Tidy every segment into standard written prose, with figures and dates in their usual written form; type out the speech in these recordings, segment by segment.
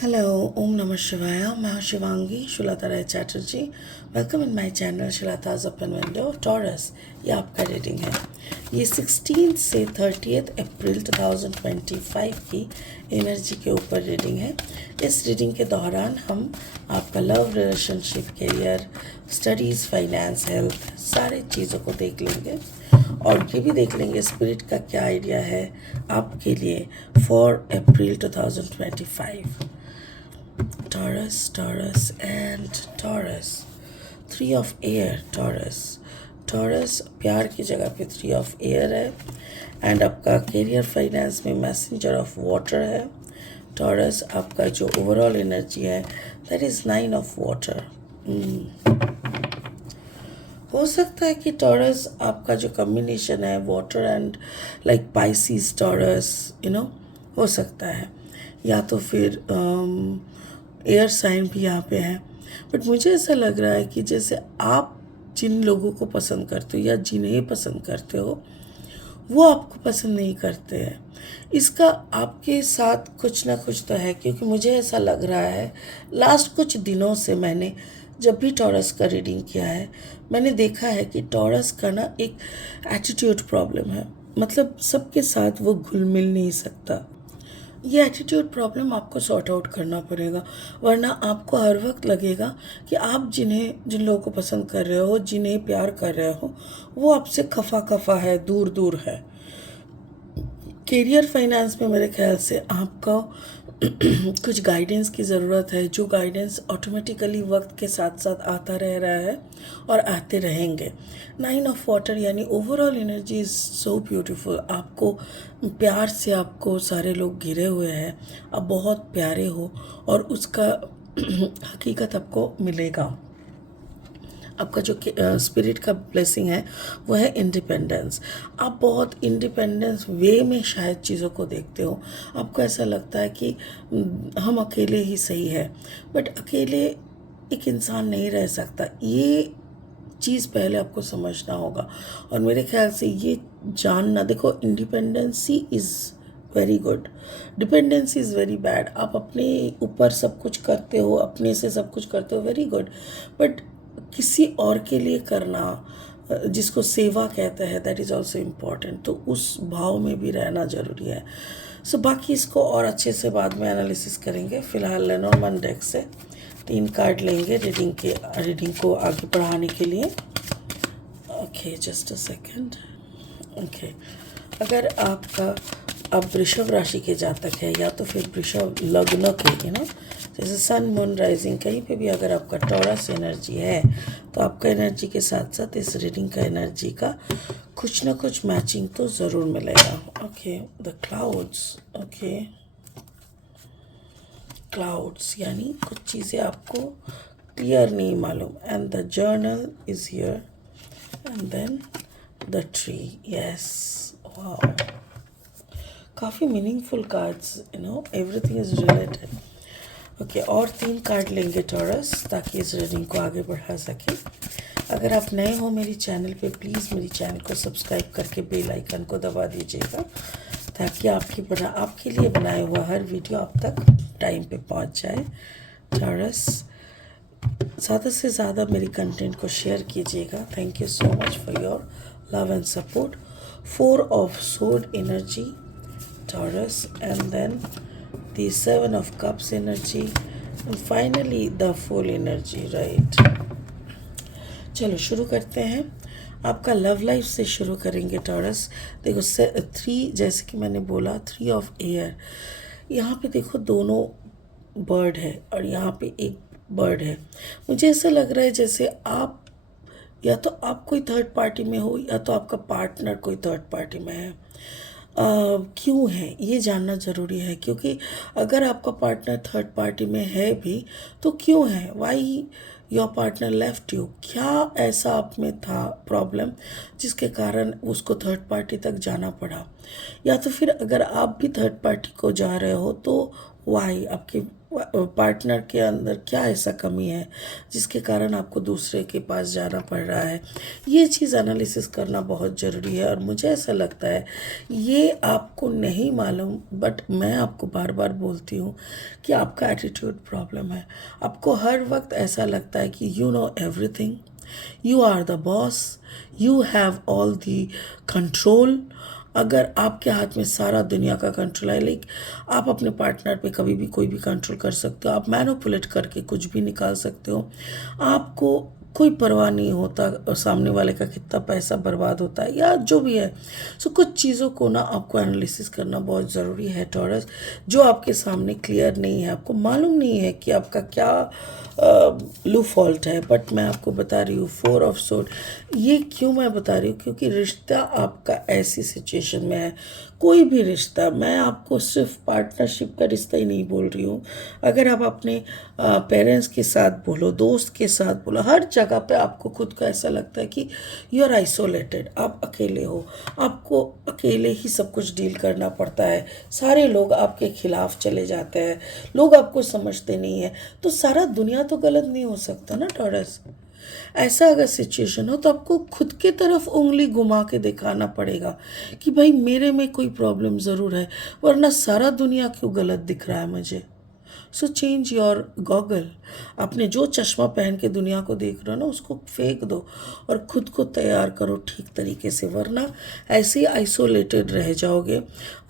Hello, Om Namah Shivaya. मैं हूँ Shivangi Shulta Rai Chatterjee. Welcome in my channel शिलाताज ओपन विंडो. टॉरस, ये आपका रीडिंग है. ये 16 से 30 अप्रैल 2025 की एनर्जी के ऊपर रीडिंग है. इस रीडिंग के दौरान हम आपका love, relationship, career, studies, finance, health, सारे चीज़ों को देख लेंगे और ये भी देख लेंगे स्पिरिट का क्या आइडिया है आपके लिए for April 2025. Taurus and Taurus. 3 of air, Taurus प्यार की जगह पे 3 of air है एंड आपका करियर फाइनेंस में मैसेंजर ऑफ वाटर है. Taurus आपका जो ओवरऑल एनर्जी है दैट इज़ 9 of water. हो सकता है कि Taurus आपका जो कम्बिनेशन है water and like Pisces Taurus हो सकता है, या तो फिर एयर साइन भी यहाँ पे है. बट मुझे ऐसा लग रहा है कि जैसे आप जिन लोगों को पसंद करते हो या जिन्हें पसंद करते हो वो आपको पसंद नहीं करते हैं. इसका आपके साथ कुछ ना कुछ तो है, क्योंकि मुझे ऐसा लग रहा है लास्ट कुछ दिनों से मैंने जब भी टॉरस का रीडिंग किया है मैंने देखा है कि टॉरस का ना एक एटीट्यूड प्रॉब्लम है. मतलब सबके साथ वो घुल मिल नहीं सकता. ये एटीट्यूड प्रॉब्लम आपको सॉर्ट आउट करना पड़ेगा, वरना आपको हर वक्त लगेगा कि आप जिन लोगों को पसंद कर रहे हो, जिन्हें प्यार कर रहे हो, वो आपसे खफा है, दूर दूर है. करियर फाइनेंस में मेरे ख्याल से आपको कुछ गाइडेंस की ज़रूरत है, जो गाइडेंस ऑटोमेटिकली वक्त के साथ साथ आता रह रहा है और आते रहेंगे. 9 ऑफ वाटर यानी overall energy is so beautiful. आपको प्यार से आपको सारे लोग घिरे हुए हैं, आप बहुत प्यारे हो और उसका हकीकत आपको मिलेगा. आपका जो स्पिरिट का ब्लेसिंग है वो है इंडिपेंडेंस. आप बहुत इंडिपेंडेंस वे में शायद चीज़ों को देखते हो. आपको ऐसा लगता है कि हम अकेले ही सही है, बट अकेले एक इंसान नहीं रह सकता. ये चीज़ पहले आपको समझना होगा. और मेरे ख्याल से ये जानना, देखो independency is very good, dependency is very bad. आप अपने ऊपर सब कुछ करते हो, अपने से सब कुछ करते हो, वेरी गुड. बट किसी और के लिए करना, जिसको सेवा कहते हैं, दैट इज़ ऑल्सो इम्पॉर्टेंट. तो उस भाव में भी रहना ज़रूरी है. सो बाकी इसको और अच्छे से बाद में एनालिसिस करेंगे. फ़िलहाल लेनोर्मन डेक से 3 कार्ड लेंगे रीडिंग को आगे बढ़ाने के लिए. Okay, just a second. Okay, अगर आपका अब वृषभ राशि के जातक है या तो फिर वृषभ लग्न के जैसे सन मून राइजिंग, कहीं पे भी अगर आपका टॉरस एनर्जी है तो आपका एनर्जी के साथ साथ इस रीडिंग का एनर्जी का कुछ ना कुछ मैचिंग तो ज़रूर मिलेगा. Okay, the clouds. Okay, clouds यानी कुछ चीज़ें आपको क्लियर नहीं मालूम. And the journal is here and then the tree. Yes, wow, काफ़ी meaningful cards. Everything is related. Okay, और 3 कार्ड लेंगे टॉरस ताकि इस रीडिंग को आगे बढ़ा सके. अगर आप नए हो मेरी चैनल पे, प्लीज़ मेरी चैनल को सब्सक्राइब करके बेल आइकन को दबा दीजिएगा ताकि आपके लिए बनाया हुआ हर वीडियो आप तक टाइम पे पहुंच जाए. टॉरस, ज़्यादा से ज़्यादा मेरी कंटेंट को शेयर कीजिएगा. Thank you so much for your love and support. 4 of sword energy Taurus, and then the 7 of cups energy, and finally the full energy, right? चलो शुरू करते हैं. आपका लव लाइफ से शुरू करेंगे टॉरस. देखो 3, जैसे कि मैंने बोला 3 ऑफ एयर. यहाँ पे देखो दोनों बर्ड है और यहाँ पे एक बर्ड है. मुझे ऐसा लग रहा है जैसे आप या तो आप कोई थर्ड पार्टी में हो या तो आपका पार्टनर कोई थर्ड पार्टी में है. क्यों है ये जानना ज़रूरी है, क्योंकि अगर आपका पार्टनर थर्ड पार्टी में है भी तो क्यों है, why your partner left you. क्या ऐसा आप में था प्रॉब्लम जिसके कारण उसको थर्ड पार्टी तक जाना पड़ा. या तो फिर अगर आप भी थर्ड पार्टी को जा रहे हो तो वाई आपके पार्टनर के अंदर क्या ऐसा कमी है जिसके कारण आपको दूसरे के पास जाना पड़ रहा है। ये चीज़ एनालिसिस करना बहुत ज़रूरी है। और मुझे ऐसा लगता है ये आपको नहीं मालूम, बट मैं आपको बार बार बोलती हूँ कि आपका एटीट्यूड प्रॉब्लम है। आपको हर वक्त ऐसा लगता है कि you know everything, you are the boss, you have all the control. अगर आपके हाथ में सारा दुनिया का कंट्रोल है, लाइक आप अपने पार्टनर पे कभी भी कोई भी कंट्रोल कर सकते हो, आप मैनिपुलेट करके कुछ भी निकाल सकते हो, आपको कोई परवाह नहीं होता और सामने वाले का कितना पैसा बर्बाद होता है या जो भी है। सो कुछ चीज़ों को ना आपको एनालिसिस करना बहुत ज़रूरी है टॉरस। जो आपके सामने क्लियर नहीं है, आपको मालूम नहीं है कि आपका क्या लो फॉल्ट है, बट मैं आपको बता रही हूँ 4 ऑफ सोर्ड। ये क्यों मैं बता रही हूँ, क्योंकि रिश्ता आपका ऐसी सिचुएशन में है, कोई भी रिश्ता, मैं आपको सिर्फ पार्टनरशिप का रिश्ता ही नहीं बोल रही हूँ। अगर आप अपने पेरेंट्स के साथ बोलो, दोस्त के साथ बोलो, हर जगह पे आपको खुद को ऐसा लगता है कि यू आर आइसोलेटेड, आप अकेले हो, आपको अकेले ही सब कुछ डील करना पड़ता है, सारे लोग आपके खिलाफ चले जाते हैं, लोग आपको समझते नहीं है। तो सारा दुनिया तो गलत नहीं हो सकता ना टॉरस। ऐसा अगर सिचुएशन हो तो आपको खुद के तरफ उंगली घुमा के दिखाना पड़ेगा कि भाई मेरे में कोई प्रॉब्लम ज़रूर है, वरना सारा दुनिया क्यों गलत दिख रहा है मुझे। So change your goggle. आपने जो चश्मा पहन के दुनिया को देख रहे हो ना, उसको फेंक दो और खुद को तैयार करो ठीक तरीके से, वरना ऐसे ही आइसोलेटेड रह जाओगे,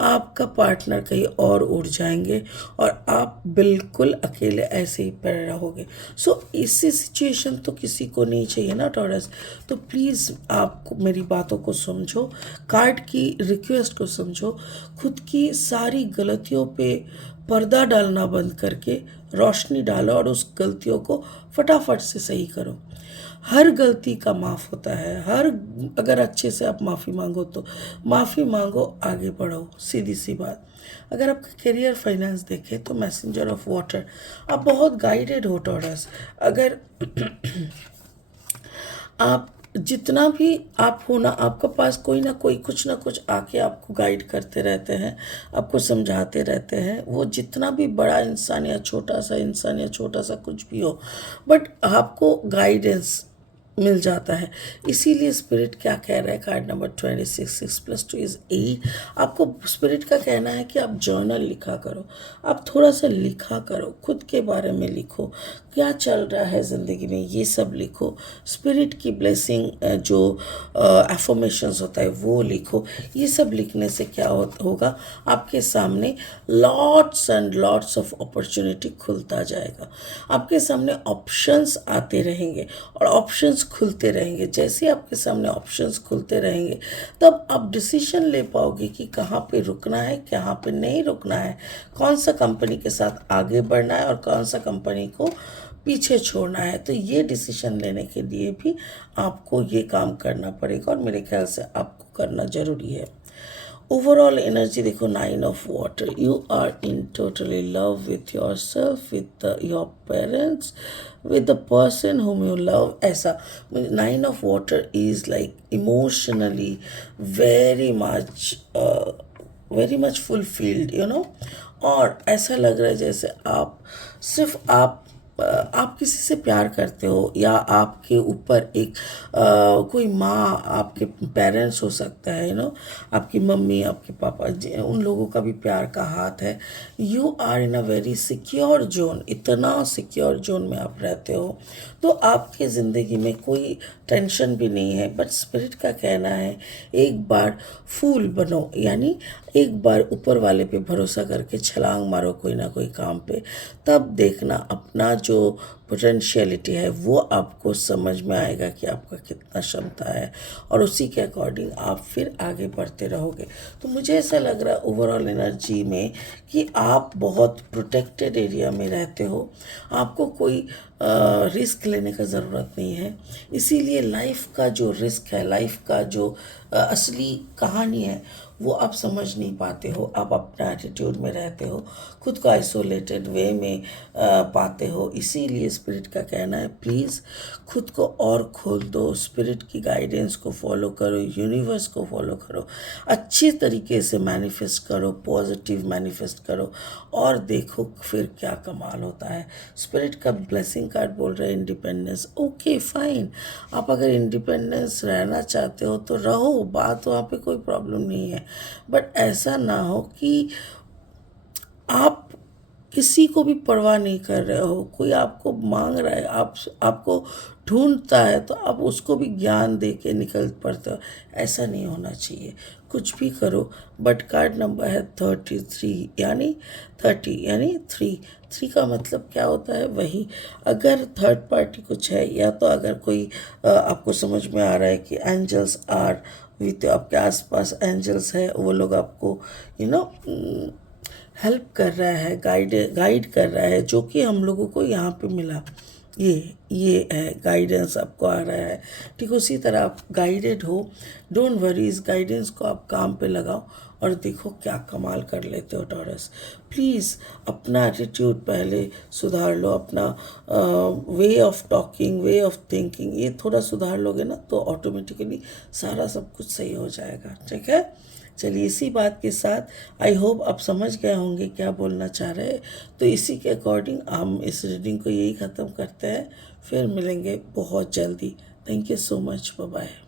आपका पार्टनर कहीं और उड़ जाएंगे और आप बिल्कुल अकेले ऐसे ही पड़े रहोगे। सो इससे सिचुएशन तो किसी को नहीं चाहिए ना टॉरस। तो प्लीज़ आप मेरी बातों को समझो, कार्ड की रिक्वेस्ट को समझो, खुद की सारी गलतियों पे पर्दा डालना बंद करके रोशनी डालो और उस गलतियों को फटाफट से सही करो। हर गलती का माफ़ होता है, हर अगर अच्छे से आप माफ़ी मांगो तो माफ़ी मांगो, आगे बढ़ो, सीधी सी बात। अगर आपका करियर फाइनेंस देखे तो मैसेंजर ऑफ वाटर, आप बहुत गाइडेड हो टॉरस। अगर आप जितना भी आप हो ना, आपके पास कोई ना कोई कुछ ना कुछ आके आपको गाइड करते रहते हैं, आपको समझाते रहते हैं, वो जितना भी बड़ा इंसान या छोटा सा इंसान या छोटा सा कुछ भी हो, बट आपको गाइडेंस मिल जाता है। इसीलिए स्पिरिट क्या कह रहा है, कार्ड नंबर 26, 6+2 = 8। आपको स्पिरिट का कहना है कि आप जर्नल लिखा करो, आप थोड़ा सा लिखा करो, खुद के बारे में लिखो, क्या चल रहा है ज़िंदगी में ये सब लिखो, स्पिरिट की ब्लेसिंग जो एफर्मेशंस होता है वो लिखो। ये सब लिखने से क्या होगा, आपके सामने lots and lots of opportunity खुलता जाएगा, आपके सामने ऑप्शंस आते रहेंगे और ऑप्शंस खुलते रहेंगे। जैसे ही आपके सामने ऑप्शंस खुलते रहेंगे तब आप डिसीजन ले पाओगे कि कहाँ पे रुकना है, कहाँ पे नहीं रुकना है, कौन सा कंपनी के साथ आगे बढ़ना है और कौन सा कंपनी को पीछे छोड़ना है। तो ये डिसीजन लेने के लिए भी आपको ये काम करना पड़ेगा और मेरे ख्याल से आपको करना ज़रूरी है। ओवरऑल एनर्जी देखो, 9 of water, you are in totally love with your self, with your parents, with the person whom you love। ऐसा 9 of water is like emotionally very much very much fulfilled, you know. और ऐसा लग रहा है जैसे आप सिर्फ आप किसी से प्यार करते हो या आपके ऊपर एक कोई माँ, आपके पेरेंट्स हो सकता है, यू नो, आपकी मम्मी, आपके पापा, उन लोगों का भी प्यार का हाथ है। You are in a very secure zone, इतना सिक्योर जोन में आप रहते हो, तो आपके ज़िंदगी में कोई टेंशन भी नहीं है। बट स्पिरिट का कहना है एक बार फूल बनो, यानी एक बार ऊपर वाले पे भरोसा करके छलांग मारो कोई ना कोई काम पे, तब देखना अपना जो पोटेंशियलिटी है वो आपको समझ में आएगा कि आपका कितना क्षमता है और उसी के अकॉर्डिंग आप फिर आगे बढ़ते रहोगे। तो मुझे ऐसा लग रहा है ओवरऑल एनर्जी में कि आप बहुत प्रोटेक्टेड एरिया में रहते हो, आपको कोई रिस्क लेने का ज़रूरत नहीं है। इसीलिए लाइफ का जो रिस्क है, लाइफ का जो असली कहानी है वो आप समझ नहीं पाते हो, आप अपना एटीट्यूड में रहते हो, खुद को आइसोलेटेड वे में पाते हो। इसीलिए स्पिरिट का कहना है प्लीज़ खुद को और खोल दो, स्पिरिट की गाइडेंस को फॉलो करो, यूनिवर्स को फॉलो करो, अच्छी तरीके से मैनिफेस्ट करो, पॉजिटिव मैनिफेस्ट करो और देखो फिर क्या कमाल होता है। स्पिरिट का ब्लेसिंग कार्ड बोल रहे हैं इंडिपेंडेंस। ओके फाइन, आप अगर इंडिपेंडेंस रहना चाहते हो तो रहो, बात वहाँ पे कोई प्रॉब्लम नहीं है, बट ऐसा ना हो कि आप किसी को भी परवाह नहीं कर रहे हो, कोई आपको मांग रहा है, आपको ढूंढता है तो आप उसको भी ज्ञान दे के निकल पड़ते हो। ऐसा नहीं होना चाहिए, कुछ भी करो। बट कार्ड नंबर है 33 यानी 30 यानी 3 का मतलब क्या होता है, वही अगर थर्ड पार्टी कुछ है या तो अगर कोई आपको समझ में आ रहा है कि एंजल्स आर विथ, आपके आसपास एंजल्स है, वो लोग आपको हेल्प कर रहा है, गाइड कर रहा है, जो कि हम लोगों को यहाँ पे मिला। ये है गाइडेंस आपको आ रहा है। ठीक उसी तरह आप गाइडेड हो, डोंट वरी, इस गाइडेंस को आप काम पे लगाओ और देखो क्या कमाल कर लेते हो टॉरस। प्लीज़ अपना एटीट्यूड पहले सुधार लो, अपना way of talking, way of thinking, ये थोड़ा सुधार लोगे ना तो ऑटोमेटिकली सारा सब कुछ सही हो जाएगा। ठीक है, चलिए इसी बात के साथ आई होप आप समझ गए होंगे क्या बोलना चाह रहे हैं। तो इसी के अकॉर्डिंग हम इस रीडिंग को यही ख़त्म करते हैं, फिर मिलेंगे बहुत जल्दी। Thank you so much, bye bye.